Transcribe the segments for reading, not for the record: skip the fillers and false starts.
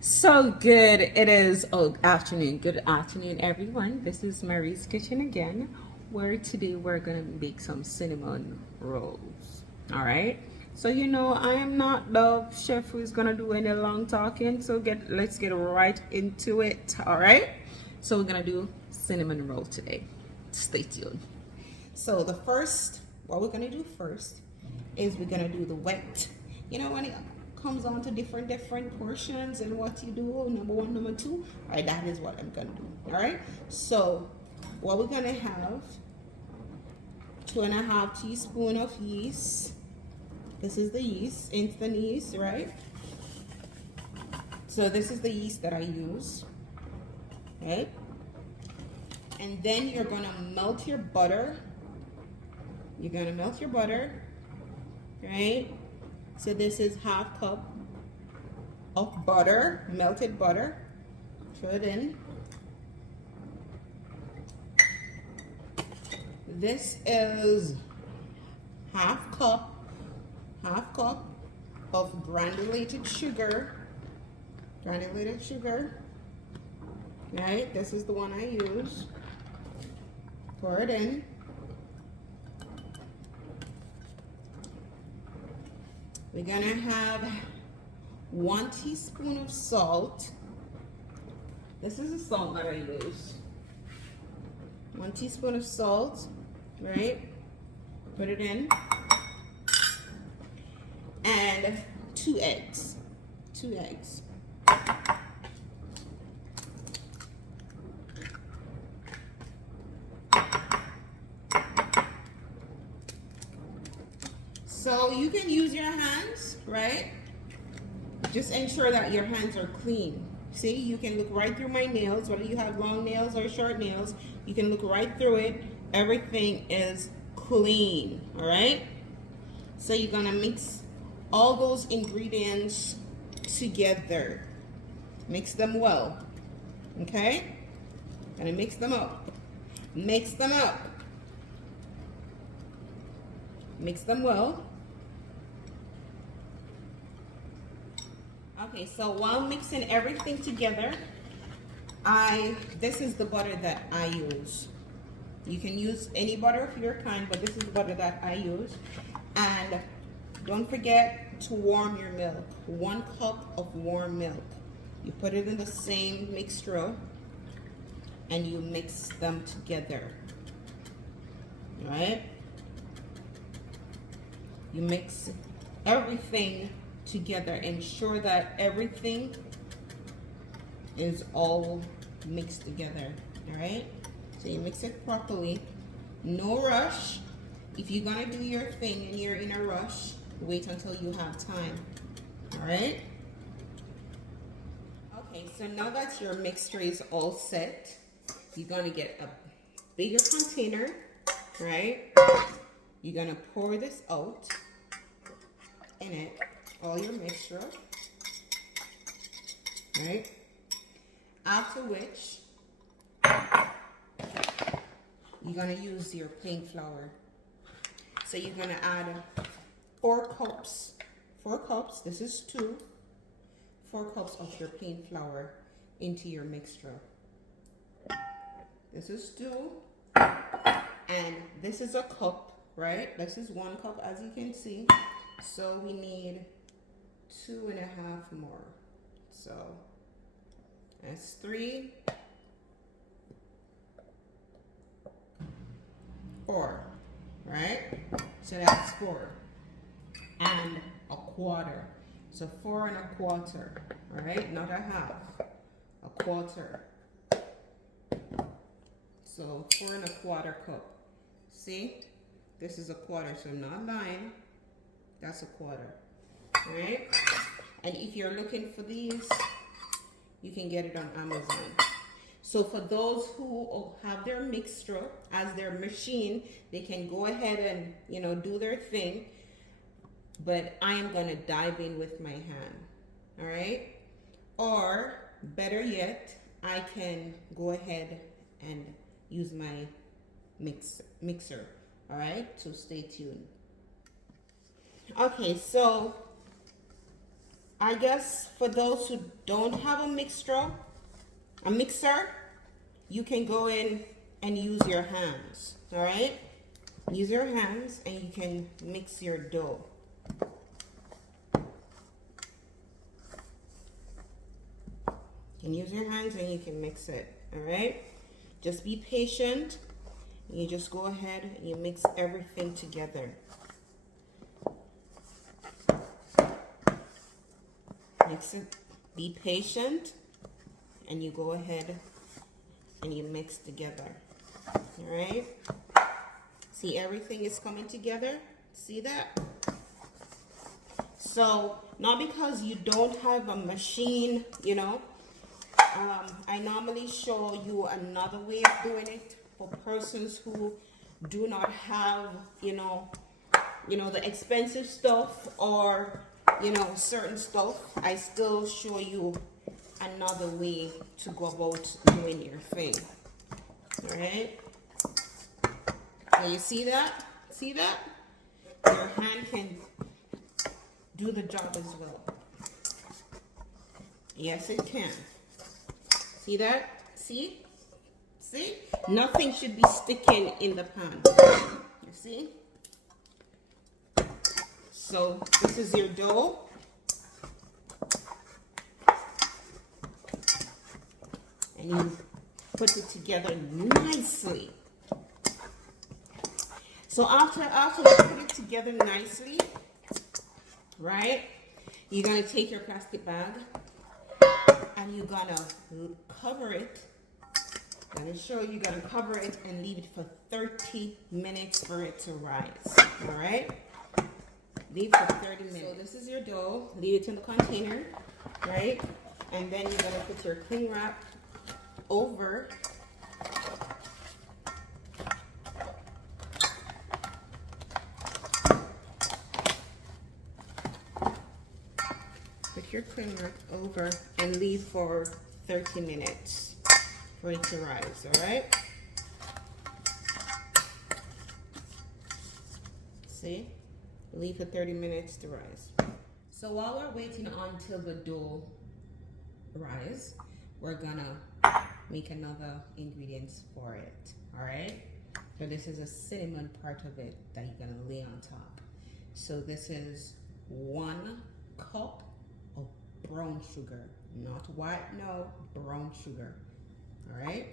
So good. It is afternoon. Good afternoon, everyone. This is Marie's Kitchen again, where today we're gonna make some cinnamon rolls. All right. So I am not the chef who's gonna do any long talking. So let's get right into it. All right. So we're gonna do cinnamon roll today. Stay tuned. So what we're gonna do first is we're gonna do the wet. When it comes on to different portions and what you do, number one, number two. All right, that is what I'm gonna do. All right. So what we're gonna have: 2.5 teaspoons of yeast. This is the yeast, instant yeast, right? So this is the yeast that I use, right? And then you're gonna melt your butter. You're gonna melt your butter, right? So this is 1/2 cup of butter, melted butter. Put it in. This is 1/2 cup of granulated sugar. Right? This is the one I use. Pour it in. We're gonna have 1 teaspoon of salt. This is the salt that I use. 1 teaspoon of salt, right? Put it in. And 2 eggs. 2 eggs. So you can use your hands, right? Just ensure that your hands are clean. See, you can look right through my nails, whether you have long nails or short nails. You can look right through it. Everything is clean, all right? So you're gonna mix all those ingredients together. Mix them well, okay? Gonna mix them up. Mix them up. Mix them well. Okay, so while mixing everything together, this is the butter that I use. You can use any butter of your kind, but this is the butter that I use. And don't forget to warm your milk. 1 cup of warm milk. You put it in the same mixture and you mix them together. All right? You mix everything together. Ensure that everything is all mixed together. All right? So you mix it properly. No rush. If you're gonna do your thing and you're in a rush, wait until you have time. All right? Okay, so now that your mixture is all set, you're gonna get a bigger container, right? You're gonna pour this out in it, all your mixture, right? After which, you're gonna use your plain flour. So you're gonna add 4 cups. 4 cups, this is 2. 4 cups of your plain flour into your mixture. This is 2. And this is a cup, right? This is 1 cup, as you can see. So we need 2.5 more. So that's 3, 4, right? So that's 4 and a quarter. So 4 1/4, right? Not a half, a quarter. So 4 1/4 cup. See, this is a quarter, so I'm not lying. That's a quarter, right? And if you're looking for these, you can get it on Amazon. So for those who have their mixture as their machine, they can go ahead and do their thing. But I am gonna dive in with my hand, all right? Or better yet, I can go ahead and use my mixer, all right? So stay tuned. Okay, so I guess for those who don't have a mixer, you can go in and use your hands. All right, use your hands and you can mix your dough. You can use your hands and you can mix it. All right, just be patient. You just go ahead and you mix everything together. Mix it. Be patient, and you go ahead and you mix together. All right. See, everything is coming together. See that? So, not because you don't have a machine, you know. I normally show you another way of doing it for persons who do not have, you know, the expensive stuff or, you know, certain stuff. I still show you another way to go about doing your thing. All right. Now you see that? See that? Your hand can do the job as well. Yes, it can. See that? See? See? Nothing should be sticking in the pan. You see? So this is your dough. And you put it together nicely. So after you put it together nicely, right? You're gonna take your plastic bag and you're gonna cover it. I'm gonna show you, you're gonna cover it and leave it for 30 minutes for it to rise. All right? Leave for 30 minutes. So this is your dough. Leave it in the container, right? And then you're gonna put your cling wrap over. Put your cling wrap over and leave for 30 minutes for it to rise, all right? See? Leave for 30 minutes to rise. So while we're waiting until the dough rise, we're gonna make another ingredients for it, all right? So this is a cinnamon part of it that you're gonna lay on top. So this is 1 cup of brown sugar, not white, no, brown sugar, all right?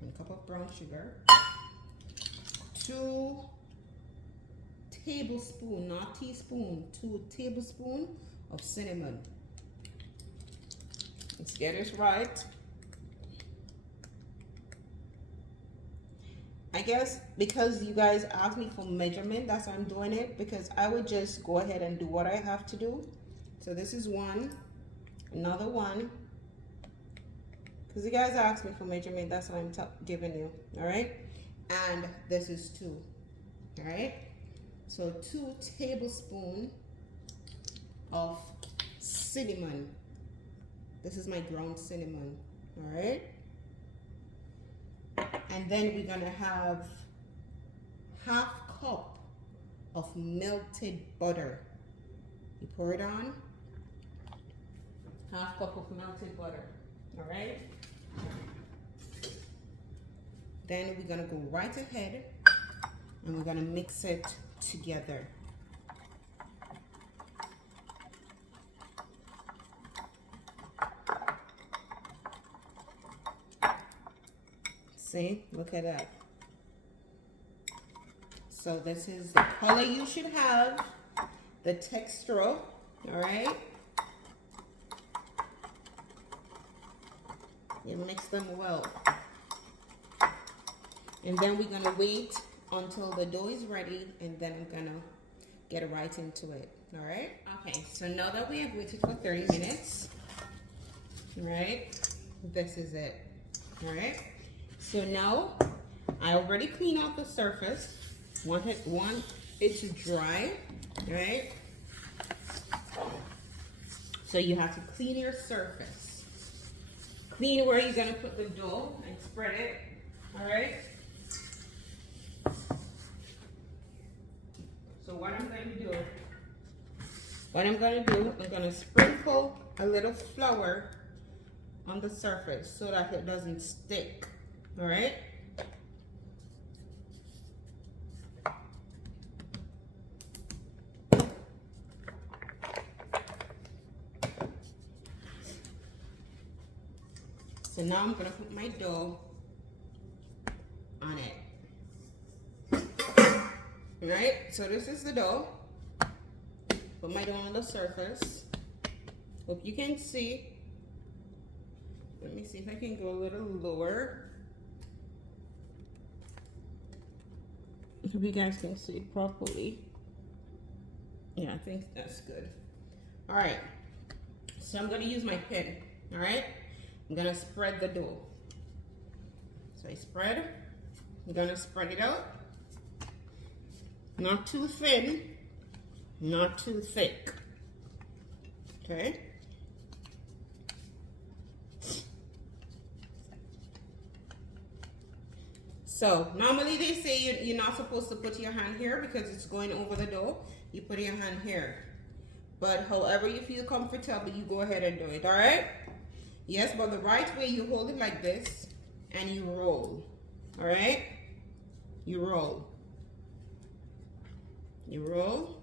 1 cup of brown sugar, 2 tablespoons, not teaspoon, 2 tablespoons of cinnamon. Let's get it right. I guess because you guys asked me for measurement, that's why I'm doing it, because I would just go ahead and do what I have to do. So this is 1, another 1. Because you guys asked me for measurement, that's what I'm giving you, all right? And this is 2, all right? So 2 tablespoons of cinnamon. This is my ground cinnamon, all right? And then we're gonna have 1/2 cup of melted butter. You pour it on, 1/2 cup of melted butter, all right? Then we're gonna go right ahead and we're gonna mix it together. See, look at that. So this is the color you should have, the texture, all right? You mix them well. And then we're gonna wait until the dough is ready, and then I'm gonna get right into it, all right? Okay, so now that we have waited for 30 minutes, right? This is it, all right? So now, I already cleaned off the surface. Want it to dry, right? So you have to clean your surface. Clean where you're gonna put the dough and spread it, all right? So what I'm going to do, What I'm gonna do, I'm gonna sprinkle a little flour on the surface so that it doesn't stick. All right. So now I'm gonna put my dough on it. All right. So this is the dough. Put my dough on the surface. Hope you can see. Let me see if I can go a little lower. Hope you guys can see properly. Yeah, I think that's good. All right. So I'm gonna use my pen. All right. I'm gonna spread the dough. So I spread. I'm gonna spread it out. Not too thin, not too thick. Okay. So normally they say you're not supposed to put your hand here because it's going over the dough. You put your hand here. But however you feel comfortable, you go ahead and do it, all right? Yes, but the right way, you hold it like this and you roll, all right? You roll. You roll.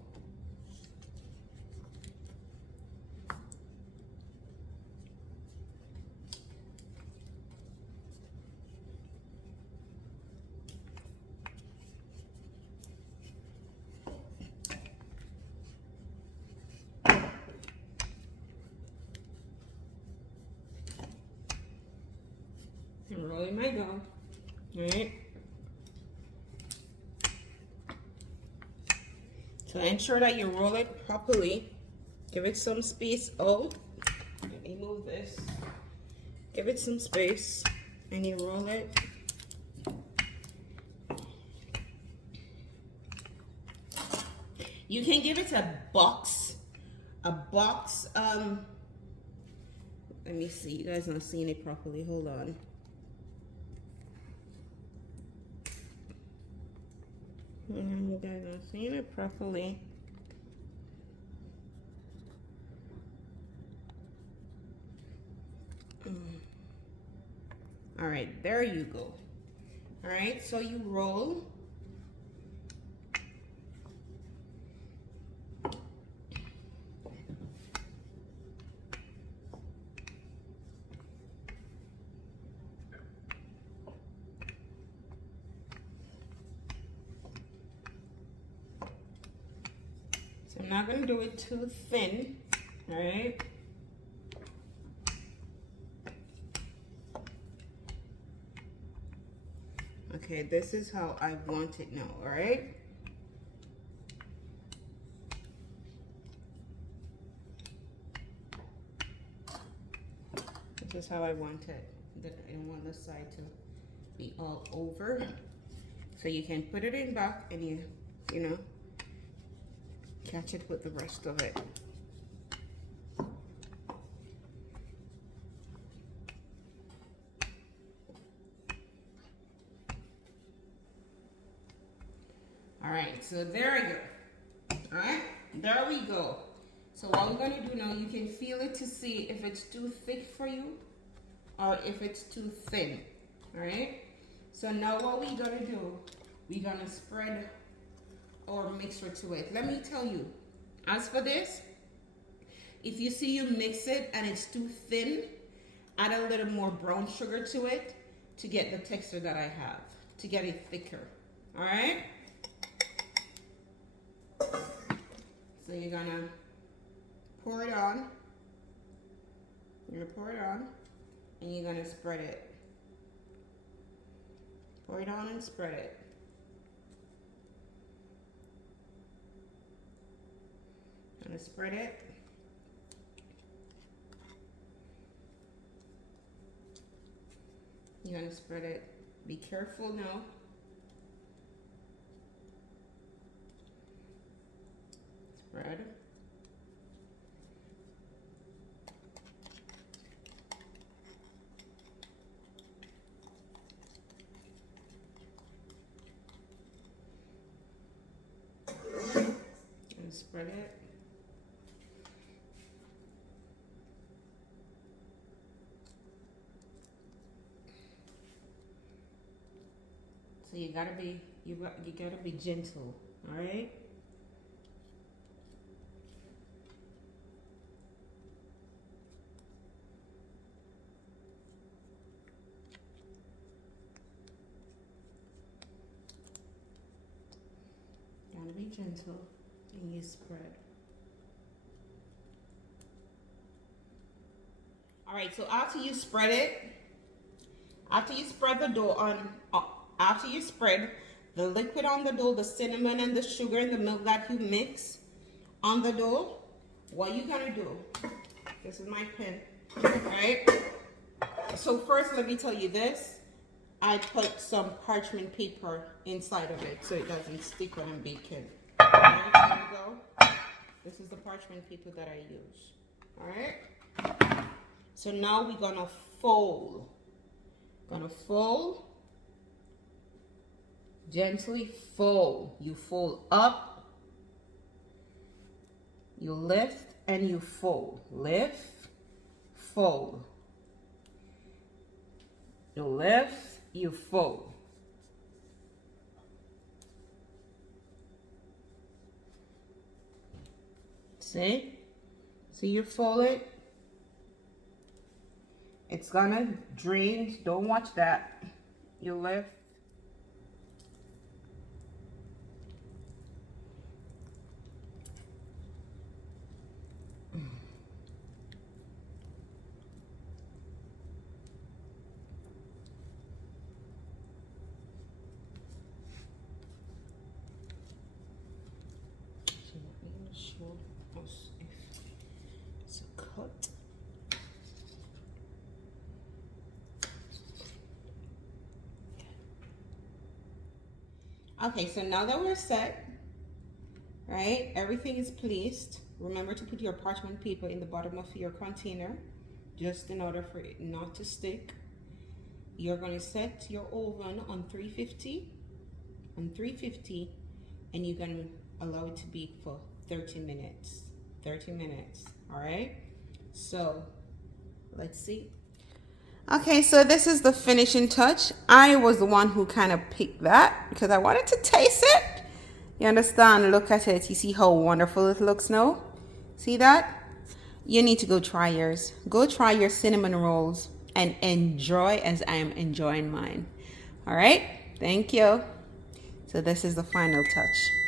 I'm rolling my dough, all right? So ensure that you roll it properly. Give it some space. Oh, let me move this. Give it some space and you roll it. You can give it a box. Let me see. You guys not seeing it properly. Hold on. You guys not seeing it properly. All right, there you go. All right, so you roll. So I'm not gonna do it too thin, all right? Okay, this is how I want it now, all right? This is how I want it. I don't want this side to be all over. So you can put it in back and you know, catch it with the rest of it. All right, so there you go. All right, there we go. So what we're gonna do now, you can feel it to see if it's too thick for you or if it's too thin. All right. So now what we're gonna do, we're gonna spread our mixture to it. Let me tell you, as for this, if you see you mix it and it's too thin, add a little more brown sugar to it to get the texture that I have, to get it thicker. All right. So you're gonna pour it on. You're gonna pour it on and you're gonna spread it. Pour it on and spread it. Gonna spread it. You're gonna spread it. Be careful now. Spread. And spread it. So you gotta be gentle, all right? You gotta be gentle and you spread. All right, so after you spread it, after you spread the dough on, after you spread the liquid on the dough, the cinnamon and the sugar and the milk that you mix on the dough, what you're gonna do, this is my pen, right? So first, let me tell you this. I put some parchment paper inside of it so it doesn't stick when I'm baking. All right, there we go. This is the parchment paper that I use. All right. So now we're gonna fold. Gonna fold. Gently fold. You fold up. You lift and you fold. Lift, fold. You lift, you fold. See? See you fold it? It's gonna drain. Don't watch that. You lift. Show us if it's a cut. Okay, so now that we're set, right? Everything is placed. Remember to put your parchment paper in the bottom of your container, just in order for it not to stick. You're going to set your oven on 350, and you're going to allow it to bake for 30 minutes. 30 minutes, all right? So let's see. Okay, so this is the finishing touch. I was the one who kind of picked that because I wanted to taste it. You understand? Look at it. You see how wonderful it looks now? See that? You need to go try yours. Go try your cinnamon rolls and enjoy as I am enjoying mine. All right? Thank you. So this is the final touch.